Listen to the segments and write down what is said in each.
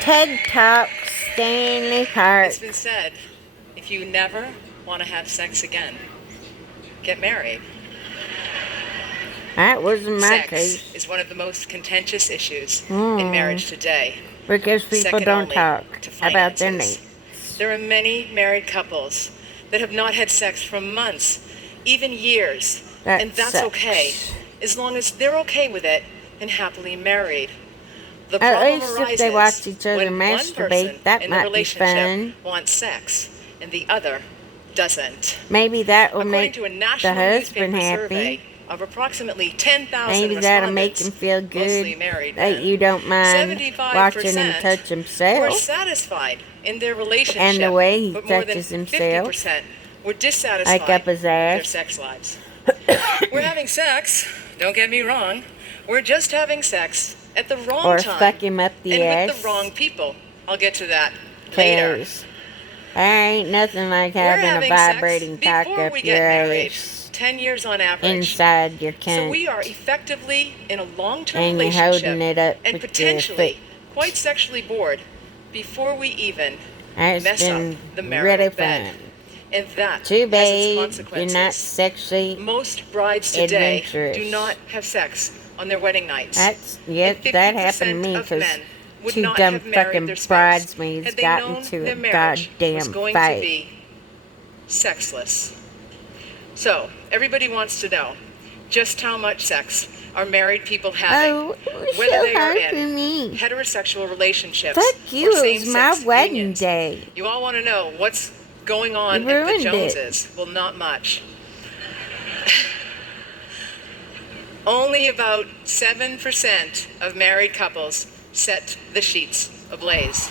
TED Talk, Stanley Park. It's been said, if you never want to have sex again, get married. That wasn't my Sex case. is one of the most contentious issues in marriage today. Because people Second don't only talk to about their finances. needs. There are many married couples that have not had sex for months, even years, and that's sucks. okay, as long as they're okay with it and happily married. The At problem least arises if they watch each other when one masturbate, person that in the might be relationship fun. wants sex and the other doesn't. Maybe that will According make to a the national husband newspaper happy. survey of approximately 10,000 Maybe that'll make him respondents, feel mostly good married that men, you don't mind 75% watching him touch were himself satisfied in their relationship, and the way he but more than touches himself, 50% were dissatisfied like up his with their ass. sex lives. We're having sex, don't get me wrong. We're just having sex at the wrong Or time fuck him up the and ass. with the wrong people. I'll get to that later. 'Cause there ain't nothing like We're having a having vibrating sex cock before up we your get married, ass 10 years on average. inside your cunt. So we are effectively in a long-term And you're relationship holding it up and with your potentially foot. quite sexually bored before we even That's mess been up the marital really bed. fun. And that Too has bad its you're consequences. not sexually Most brides today adventurous. do not have sex on their wedding nights. That happened to me because would two not dumb have married fucking their spouse bridesmaids had they got known into their a marriage was goddamn going to fight. be sexless. So, everybody wants to know just how much sex are married people having, Oh, it was whether so they are hard for in me. heterosexual relationships Fuck you, or it was same-sex my wedding unions. day. You all want to know what's going on You at the ruined Joneses. Well, not much. Only about 7% of married couples set the sheets ablaze.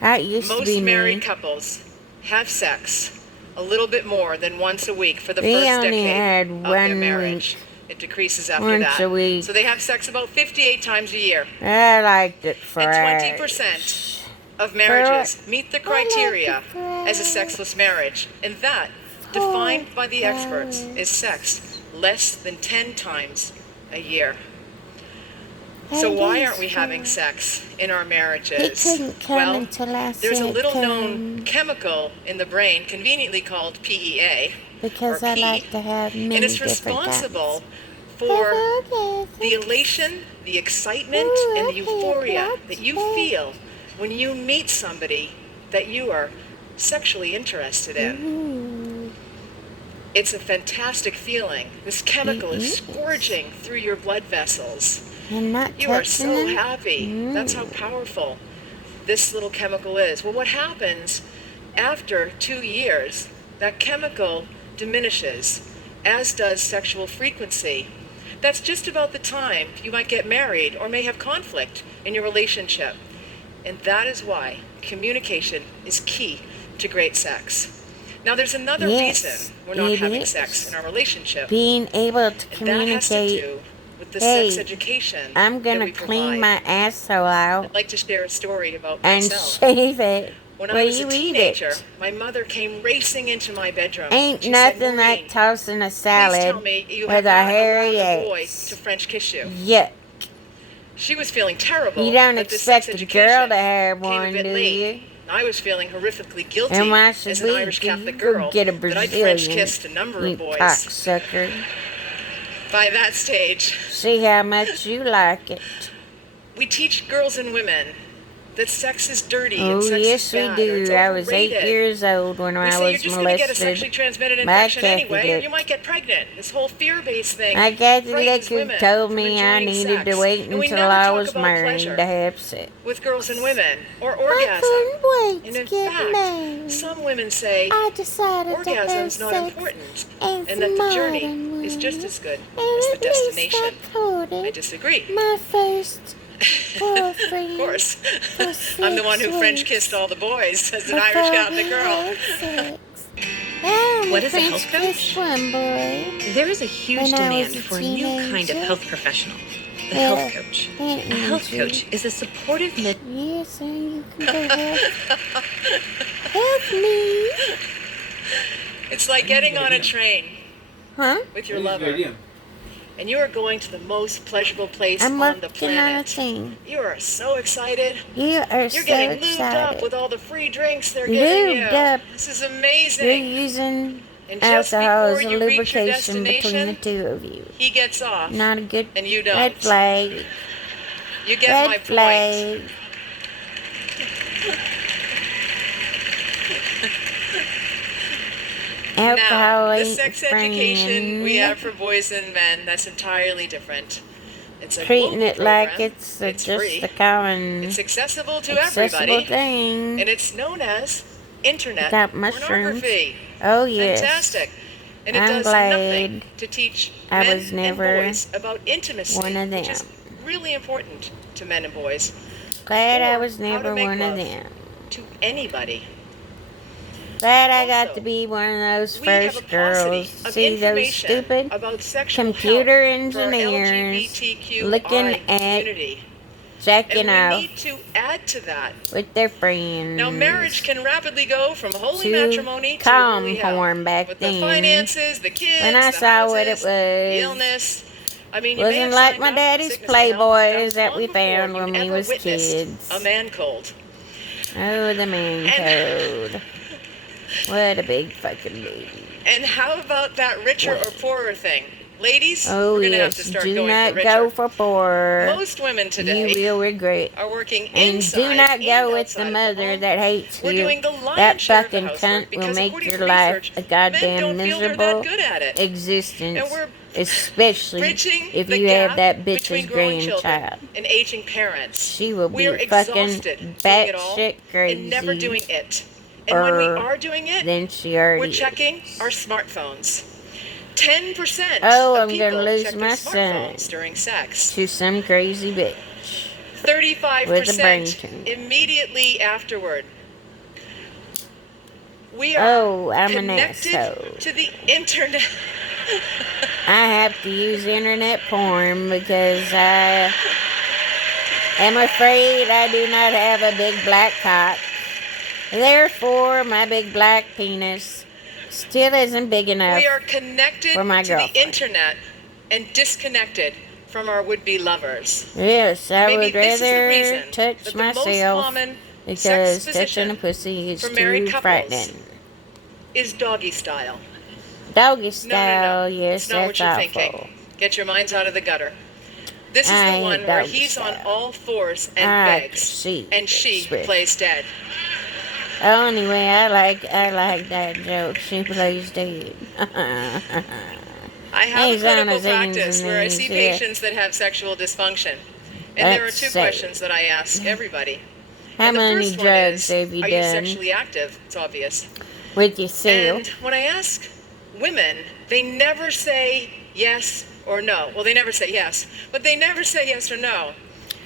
That used to Most be married me. couples have sex a little bit more than once a week for the We first only decade had of their one marriage. week. It decreases after Once that. a week. So they have sex about 58 times a year. I liked it fresh. And 20% of marriages meet the criteria as a sexless marriage. And that, defined by the experts, is sex less than 10 times a year. So why aren't we having sex in our marriages? He couldn't come Well, until I there's a said little come. known chemical in the brain, conveniently called PEA, Because or I P, like to have many and it's different responsible kinds. for Okay, the elation, the excitement, and the euphoria that you feel when you meet somebody that you are sexually interested in. It's a fantastic feeling. This chemical is scourging through your blood vessels. And not You are so them. happy. That's how powerful this little chemical is. Well, what happens after 2 years, that chemical diminishes, as does sexual frequency. That's just about the time you might get married or may have conflict in your relationship. And that is why communication is key to great sex. Now, there's another reason we're not having sex in our relationship. Being able to And that has to communicate. do with the Hey, sex education I'm that gonna we clean provide. my asshole out I'd like to share a story about and myself. shave it. When Will I was a you eat teenager, it? my mother came racing into my bedroom. Ain't She said, nothing like "Maureen, tossing a please tell salad me you with have a not hairy allowed a boy ass. to French kiss you." Yuck. She was feeling terrible. You don't that this sex expect a girl to have education came one, a bit do late. you? I was feeling horrifically guilty And why should as an we? Irish Catholic You go girl get a that I'd French Brazilian, kissed a number you of boys. cocksucker. By that stage, See how much you like it. we teach girls and women that sex is dirty and Oh, sex yes, is we bad, or it's do. I was 8 overrated. years old when We I say you're was just going to get a sexually molested transmitted by a infection anyway, or Catholic. you might get pregnant. This whole fear-based thing My Catholic frightens who women told from me I enjoying needed to sex. wait And we until never I talk was about married pleasure to have sex. with girls and women, or I orgasm. couldn't wait And to in get fact, married. some women say I decided to have orgasm's not sex important, as and that the journey modern is just woman. as good And as the at least I destination. courted I disagree. my first boyfriend. Of course. For I'm the one who 6 French weeks kissed all the boys as an before Irish Catholic we girl. had sex. I only What is a French health coach? kissed one boy. There is a huge When I was demand a for a new kind of teenager. health professional, the Yeah, health coach. that A health means coach is a supportive mid. Yes, and you can go help me. It's like getting on a train Huh? with your lover. and you are going to the most pleasurable place I'm on the working on a planet. thing. You are so excited. You are You're so getting lubed up excited. with all the free drinks they're giving you. Lubed up. This is You're amazing. using And just alcohol before as a you reach your lubrication between the destination, two of you. he gets off, Not a good and you red don't. flag. You get Red my point. flag. Alcohol Now, the ain't sex your education we friend. have for boys and men, that's entirely different. It's a Treating global it like program. it's It's just free. a common It's accessible to accessible everybody. thing. And it's known as internet Without mushrooms. pornography. Oh yes. Fantastic. And it I'm does nothing glad to teach I men was and never boys about intimacy, one of which is them. really important to men and boys. Glad I Or was how never to make one of love them. to anybody. Glad I got Also, to be one of those We have a first girls. paucity of See those information stupid about sexual computer health for our engineers LGBTQI looking at community. jacking And we off need to add to that. with their friends. Now, marriage can rapidly go from holy to matrimony to calm holy hell. horn back With then. the finances, the kids, When I the saw houses, what it the was, illness. I mean, you may wasn't have like signed my up daddy's sickness and health, but Playboys was that long we before found you'd when we ever was witnessed kids. a man cold. Oh, the man code. What a big fucking baby. And how about that richer or poorer thing? Ladies, Oh we're going to have to yes, start do going not for richer. go for poor. Most women today You will regret. are working And inside do not and go with the outside of mother home. that hates We're you. doing the lion's That share of the fucking housework cunt will because make according your to life research, a men goddamn don't feel they're miserable that good at it. existence. And we're Especially bridging if the you have gap that between bitch's growing children grandchild. and aging parents. She will be We're fucking exhausted doing it all batshit crazy. and never doing it. And when we are doing it, Then she already we're checking is. our smartphones. 10% Oh, of I'm people gonna lose check my their son smartphones during sex. to some crazy bitch. 35% With a brain tumor. immediately afterward. We are Oh, I'm an connected asshole. to the internet. I have to use internet porn because I am afraid I do not have a big black cock. Therefore, my big black penis still isn't big enough We are connected for my to the girlfriend. internet and disconnected from our would-be lovers. Yes, I Maybe would this is the rather reason touch that the most myself common because sex touching position a pussy is for married too couples frightening. is doggy style. Doggy style, No. yes, It's not what that's you're awful. thinking. Get your minds out of the gutter. This is I the hate one where doggy he's on style. all fours and I like to begs, see and she expression. plays dead. Oh, anyway, I like that joke. She plays dead. I have He's a on clinical his hands practice and where I knees, see yeah. patients that have sexual dysfunction. And there are That's two sad. questions that I ask everybody. How And the many first one drugs is, have you are you done sexually active? It's obvious. with yourself? And when I ask women, they never say yes or no. Well, they never say yes, but they never say yes or no.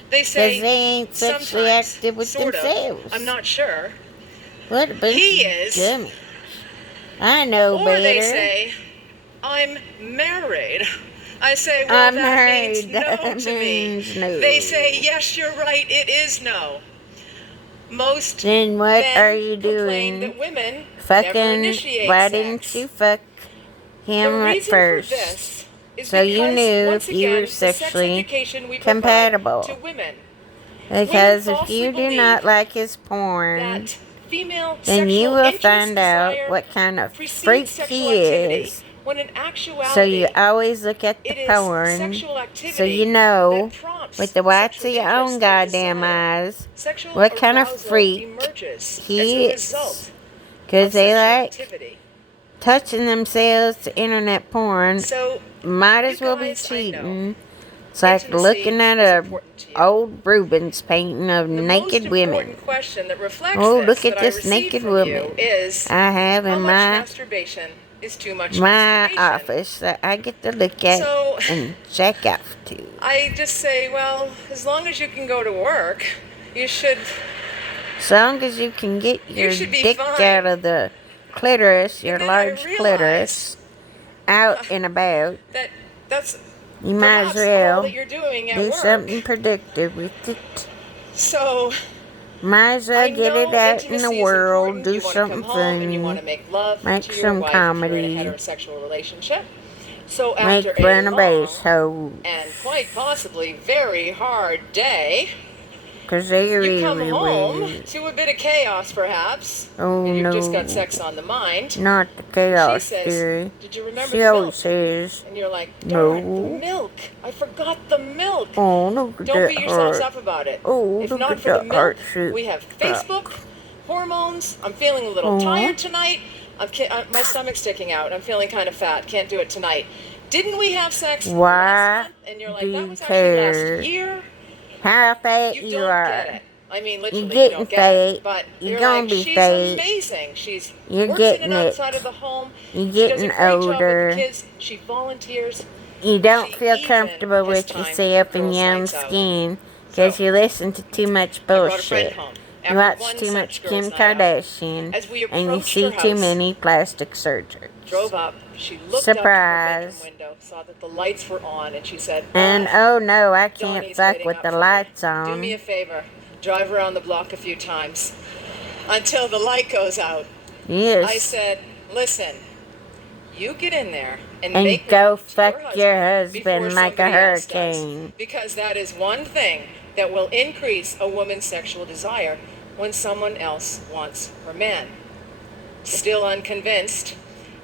They say Because they ain't sexually sometimes, active with sort themselves. of. I'm not sure. What a bunch He of is. dummies. I know Or better. they say, I'm married. I say, well, I'm that married. means no That to me. means no. They say, yes, you're right, it is no. Most Then what men are you complain doing? that women never Fucking, initiate why sex. didn't you fuck The him at reason first? for this is So you because, knew once if you again, were the sex sexually education we provide compatible. to women. Because Women if you falsely do not believe like his porn, that female then you sexual will interest, find out desire what kind of precedes freak sexual he activity, is. when in actuality, So you always look at the it is porn, sexual activity so you know, that prompts with the whites sexual of your interest own and goddamn desire. eyes, Sexual what kind of arousal freak emerges he as a is. result Because of they sexual like activity. touching themselves to internet porn. So, Might you as well be guys, I know, cheating. It's like intimacy looking at is a important to you. old Rubens painting of The naked most women. important question that reflects Oh, this look at that I this receive naked from woman you is, I have how in much my masturbation is too much my masturbation? office that I get to look at So, and jack off to. I just say, well, as long as you can go to work, you should. As long as you can get your should be dick fine. out of the clitoris, your And then I large realized clitoris, out and about, That's you might as perhaps all well that you're doing at do work. something productive with it. So, Might as well I get know it out in intimacy the is world, important. do You want to come something home and you want to funny, make love make to your some wife if you're in a comedy. heterosexual relationship. So Make after fun a of long assholes. and quite possibly very hard day, 'Cause they you come really home to a bit of chaos, perhaps, Oh and you've no. just got sex on the mind. Not the She chaos says, theory. "Did you remember She the always milk?" says, And you're like, "Darn, the no. milk! I forgot the milk." Oh, look at Don't that beat yourselves heart. up about it. Oh, If look not at for the that milk, heart shape. we have Facebook, hormones. I'm feeling a little Aw. tired tonight. My stomach's sticking out. I'm feeling kind of fat. Can't do it tonight. Didn't we have sex Why last month? And you're do like, that you was actually last care year. how fat You you don't are? get it. I mean, You're literally, you getting don't get it. fat. But You're you're gonna like, be she's fat. amazing. She's You're works in getting and it. outside of the home. You're She does a getting great job with older. the kids. She volunteers. You don't She feel even comfortable has with time yourself for in girls' your own nights out. skin because So, you listen to too much I brought a friend bullshit. home. You After watch one too such much girls' Kim night out, Kardashian as we and you approached see her too house, many plastic surgeries. drove up, she looked out her bedroom Surprise. window, saw that the lights were on, and she said, And oh no, I can't Donnie's fuck waiting with up the for me. lights Do me a on. favor, drive around the block a few times until the light goes out." I Yes. said, "Listen, you get in there and And make go love to your fuck your before husband like a somebody else does. hurricane. Because that is one thing that will increase a woman's sexual desire when someone else wants her man." Still unconvinced,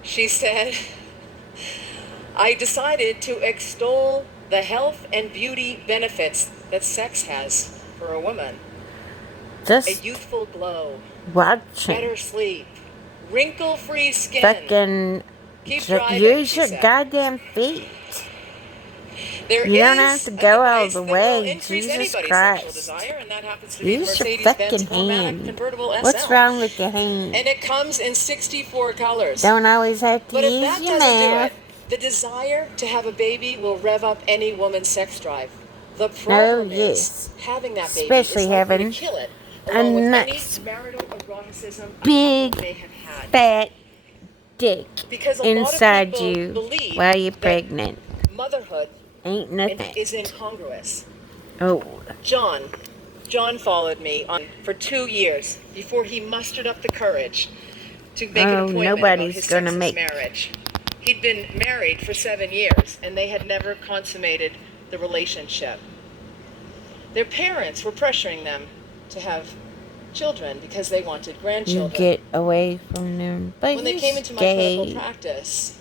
she said, "I decided to extol the health and beauty benefits that sex has for a woman. A Just youthful glow, watching. better sleep, wrinkle-free skin. Fucking Keep driving," use she your said. goddamn feet. There You don't is have to a go all device the that will way. increase Jesus anybody's sexual Christ. desire, and that happens to be the Use your Mercedes-Benz fucking 4MATIC hand. convertible SL. What's wrong with your hand? And it comes in 64 colors. Don't always have to But if use that your doesn't do mouth. it, the desire to have a baby will rev up any woman's sex drive. The problem yes. is having that baby Especially is likely having to kill it, a along with nice any marital eroticism a big couple may have had. fat dick Because a lot of inside people you believe while you're that pregnant. motherhood Ain't nothing. is incongruous. Oh. John followed me for 2 years before he mustered up the courage to make an Oh, appointment nobody's about his gonna sexless make- marriage. He'd been married for 7 years, and they had never consummated the relationship. Their parents were pressuring them to have children because they wanted You grandchildren. get away from them. But When they he's came into my clinical gay. practice,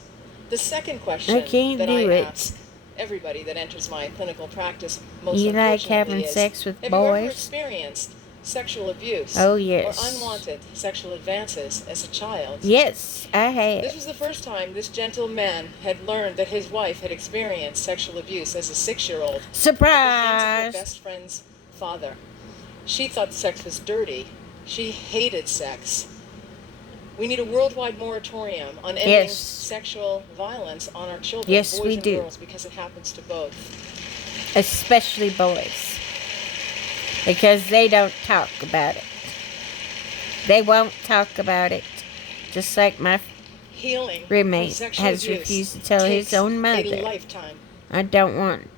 the second question I can't that do I it. ask everybody that enters my clinical practice, most You like unfortunately, having is, sex with have you ever boys? experienced sexual abuse Oh, or yes. unwanted sexual advances as a child? Yes, I This have. was the first time this gentle man had learned that his wife had experienced sexual abuse as a 6-year-old. At the hands of her Surprise! best friend's father. She thought sex was dirty. She hated sex. We need a worldwide moratorium on ending Yes. sexual violence on our children, Yes, boys we and do. girls, because it happens to both. Especially boys. Because they don't talk about it. They won't talk about it. Just like my Healing roommate from sexual has abuse refused to tell his takes own a mother. lifetime. I don't want.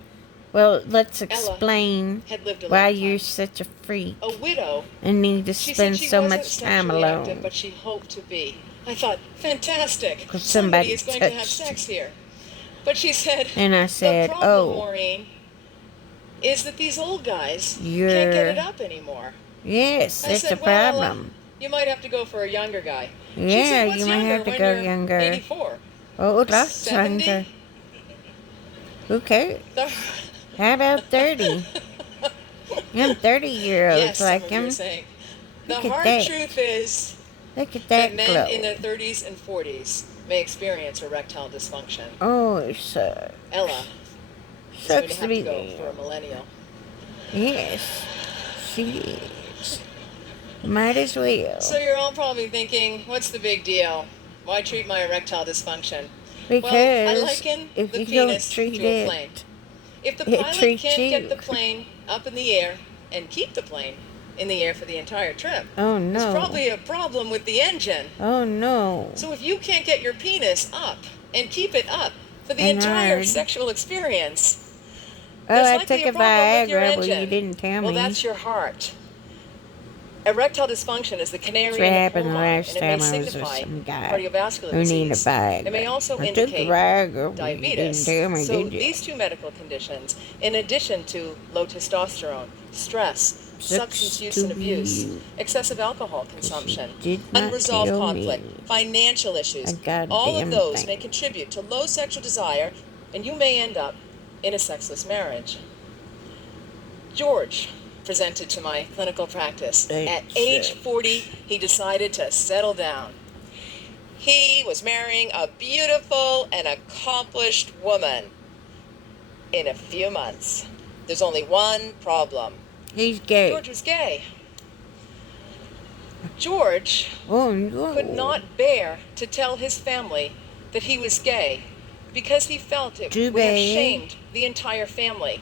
Well, let's Ella explain had lived a why lifetime. you're such a freak A widow. and need to She said spend she so wasn't much time sexually active, alone. but she hoped to be. I thought, fantastic. 'Cause Somebody somebody is going to have touched sex here. But she said, And I said, the problem, oh, Maureen, is that these old guys can't You're- get it up anymore. yes, I that's said, a problem. you might have to go for a younger guy. She Yeah, said, what's you might younger have to when go you're younger. 84? Oh, lots 70? younger. Who cares? The- How about 30? Them 30-year-olds yes, some like of you are him. saying. The Look at hard that. truth is Look at that that men in glow. their 30s and 40s may experience erectile dysfunction. Oh, it sucks. Ella is going to Sucks have to to be go for a millennial. Yes, she is. Might as well. So you're all probably thinking, what's the big deal? Why treat my erectile dysfunction? Because well, I liken if the you don't penis treat to a it, plane. If the it pilot treats can't get you. the plane up in the air and keep the plane in the air for the entire trip, Oh there's no. probably a problem with the engine. Oh no. So if you can't get your penis up and keep it up for the And entire hard. sexual experience, Oh, there's I likely took a problem with your Viagra. Well, engine. you didn't tell Well, me. that's your heart. Erectile dysfunction is the canary That's in what the happened coal the mine, last and it may time I was with signify some guy cardiovascular who needed a disease. bag. It may also I took the indicate bag, but you didn't diabetes. tell me, So did you? these two medical conditions, in addition to low testosterone, stress, substance use and abuse, excessive alcohol consumption, Did not unresolved tell conflict, me financial issues, a goddamn all of those may thing. contribute to low sexual desire, and you may end up in a sexless marriage. George presented to my clinical practice. At age 40, he decided to settle down. He was marrying a beautiful and accomplished woman in a few months. There's only one problem. He's gay. George was gay. George Oh, no. could not bear to tell his family that he was gay because he felt it Too would have bad. shamed the entire family.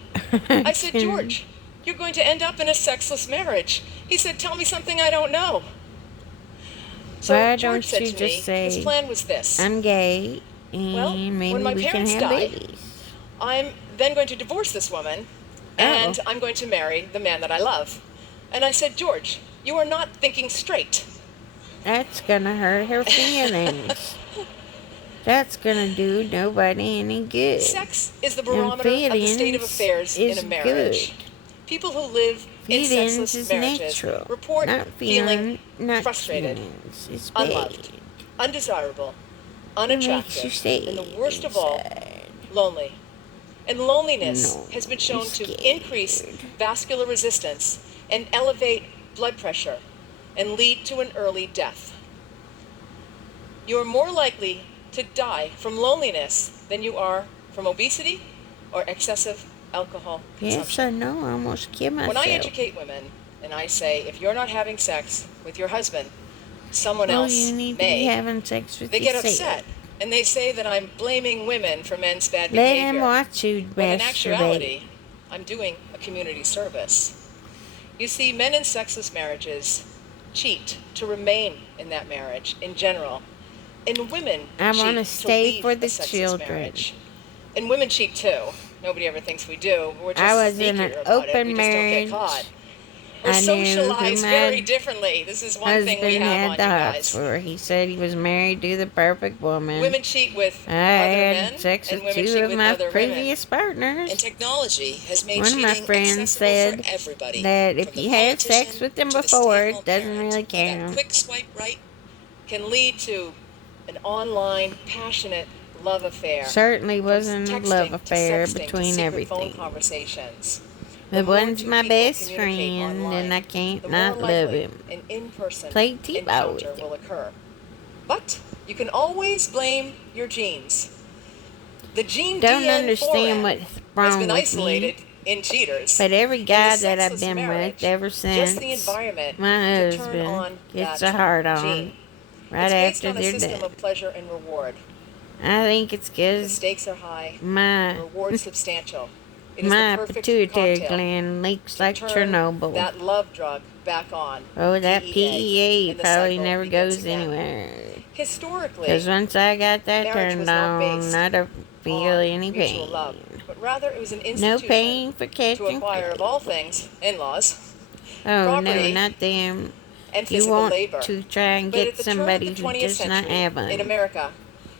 I said, George, you're going to end up in a sexless marriage. He said, tell me something I don't know. So Why George don't said you to me, just say, his plan was this. I'm gay, and Well, maybe when my we can parents have die, babies. I'm then going to divorce this woman, and I'm going to marry the man that I love. And I said, George, you are not thinking straight. That's gonna hurt her feelings. That's gonna do nobody any good. Sex is the barometer of the state of affairs in a marriage. People who live in sexless marriages report feeling frustrated, unloved, undesirable, unattractive, and the worst of all, lonely. And loneliness has been shown to increase vascular resistance and elevate blood pressure and lead to an early death. You are more likely to die from loneliness than you are from obesity or excessive alcohol consumption. Yes, I know. I almost killed myself. When I educate women and I say, if you're not having sex with your husband, someone else you need may, to be having sex with they get yourself. upset. And they say that I'm blaming women for men's bad Let behavior. him watch you When in masturbate. actuality, I'm doing a community service. You see, men in sexless marriages cheat to remain in that marriage in general. And women I cheat wanna to stay leave for a the sexless children. marriage. And women cheat too. Nobody ever thinks we do. We're just I was in an sneakier about it. open We just marriage. don't get caught. We're I knew who socialized very my differently. This is one thing we husband have had on the you hots guys. for. He said he was married to the perfect woman. Women cheat with I other had men, sex and with women two cheat of with my other previous women. partners. And technology has made One of my cheating friends accessible said for everybody. that if From the you had sex politician with them to the before, stay-at-home it doesn't parent. really That count. quick swipe right can lead to an online, passionate love affair. Certainly From wasn't a texting love to affair sexting to between secret phone everything. conversations. The more one's two my people best communicate friend, online, and I can't the not more love likely him. an in-person Play T-ball with encounter him. will occur. But you can always blame your genes. The gene Don't DN4 understand what's has wrong been with isolated me. in cheaters. But every In the guy that I've sexless been marriage, with ever just since the environment my to turn husband on gets that a hard on gene. right It's based after on a they're system done. of pleasure and reward. I think it's The because stakes are high, the my reward substantial. It is my the perfect pituitary cocktail gland leaks to like turn Chernobyl. that love drug back on. Oh, that PEA, PEA and the probably cycle never begins goes again. anywhere. Historically, Because once I got that marriage was turned not on, based I don't feel on any mutual pain. love, but rather it was an No institution pain for to catching acquire, of feelings. all things, in-laws, Oh, property, no, not them. and You physical want labor. to try and But at get the turn of somebody the who 20th does not century, have in one. America,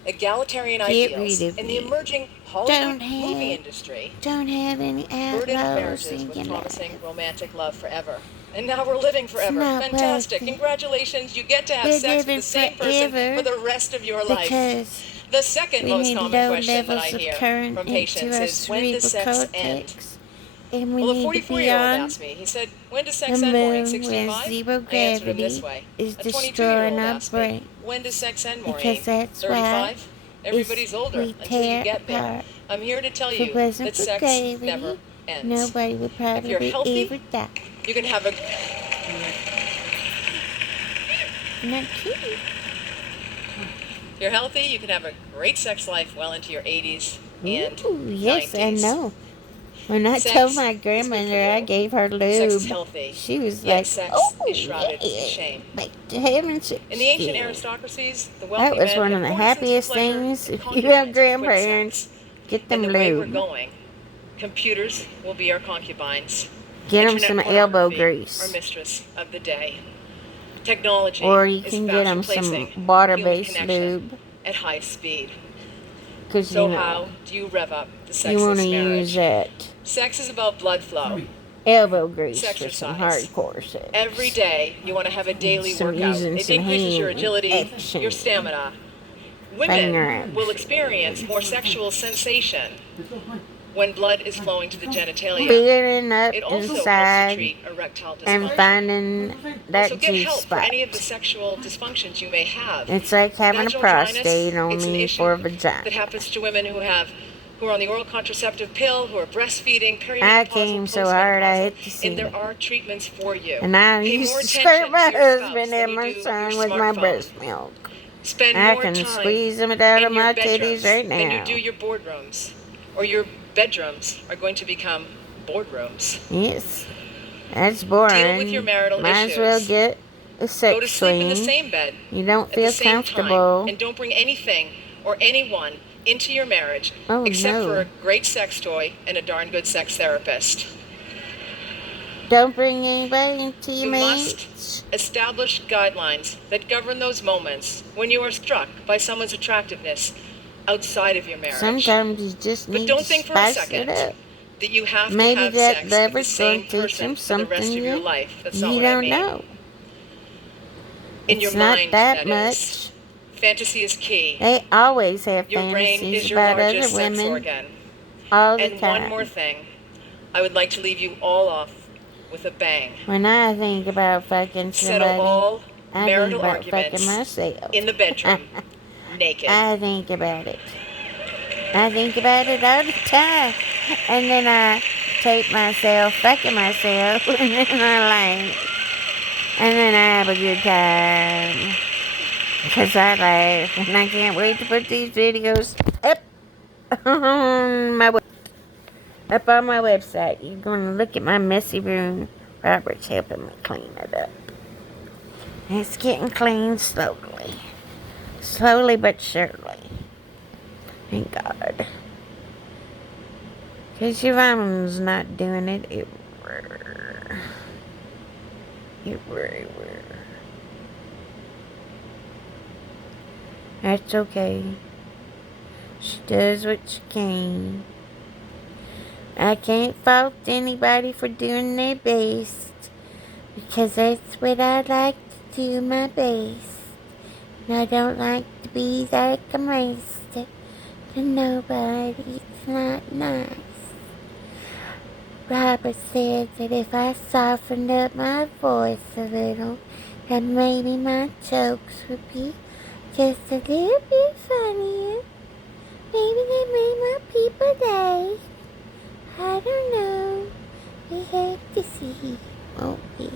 egalitarian Get ideals, rid of and the me. emerging Hollywood Don't movie have- industry Don't have any burdened outlaws marriages in with your promising life. romantic love forever. And now we're living forever. not Fantastic. worth it. Congratulations. You get to have We're sex with living the same person forever for the rest of your life. Because The second we most need common low question that I levels of hear current from into patients our is, when does cerebral sex end? cortex. And we Well, a need to be 44-year-old on asked me. He said, when does sex the end, Maureen? moon where 65? zero I answered him this gravity way. is A destroying 22-year-old our asked me, brain. when does sex end, Maureen? Because that's 35? why Everybody's older we until you tear get there. apart. I'm here to tell If it you wasn't that for sex gravity, never ends. nobody would If you're probably healthy, ever die. you can have a... Not cute. If you're healthy, you can have a great sex life well into your 80s and Ooh, yes, 90s. I know. When I Sex told is my good grandmother for I you. gave her Sex is lube, healthy. she was Yet like, sex "Oh, is shrouded in yeah, shame. like having sex." In the ancient yeah. aristocracies, the wealthy That was men one had of the courtesans happiest for pleasure things. and If you have concubines for quick grandparents, sex. get them And the way we're lube. going, computers will be our concubines. Get them Internet some elbow pornography, grease. our mistress of the day. Technology Or you is can fast get them replacing some human water-based connection lube. at high speed. Because, So how do you rev up the you want to sexless use marriage? that Sex is about blood flow. elbow It's grease for some exercise. hardcore sex. Every day you want to have a daily workout. Using It some increases your hand agility, action. your stamina. Finger Women will action. experience more sexual sensation when blood is flowing to the genitalia. Feeling up It also helps to inside treat erectile and dysfunction. finding that Also get G help for spot. any of the sexual dysfunctions you may have. It's like having a Vaginal prostate, dryness, it's an only issue for a that vagina. happens to women who are on the oral contraceptive pill, who are breastfeeding, I perimenopausal, came so hard I postmenopausal, hit the and there ceiling. are treatments for you. And I Pay used more to squirt attention my to your spouse husband than and you my do your son with my smartphone. breast milk. Spend I more can time squeeze them out of in your my bedrooms titties right than you now. do your boardrooms, or your bedrooms are going to become boardrooms. Yes, that's boring. Deal with your marital Might issues. as well get a Go sex to sleep in the swing. same bed You don't at feel the same comfortable. time, and don't bring anything or anyone into your marriage except for no. a great sex toy and a darn good sex therapist. Don't bring anybody into your You marriage. must establish guidelines that govern those moments when you are struck by someone's attractiveness outside of your marriage. Sometimes you just But need don't to think for a spice second it up. that you have to Maybe have that sex with the lover's going same to teach person them for the rest something of your life. That's not you what I don't mean. know. In your It's not mind, that that much. is. Fantasy is key. They always have Your brain fantasies is your about other largest sex women organ. all the And time. one more thing, I would like to leave you all off with a bang. When I think about fucking Settle somebody, all I think marital about fucking arguments myself. in the bedroom, naked. I think about it. I think about it all the time. And then I tape myself, fucking myself, and then I laugh. And then I have a good time. Because I laugh. And I can't wait to put these videos up on my website. You're going to look at my messy room. Robert's helping me clean it up. It's getting clean slowly. Slowly but surely. Thank God. Because your mom's not doing it. It really were. That's okay. She does what she can. I can't fault anybody for doing their best. Because that's what I like to do, my best. And I don't like to be like a master to nobody. It's not nice. Robert said that if I softened up my voice a little, that maybe my jokes would be just a little bit funnier. Maybe they made my people laugh. I don't know. We have to see, won't we?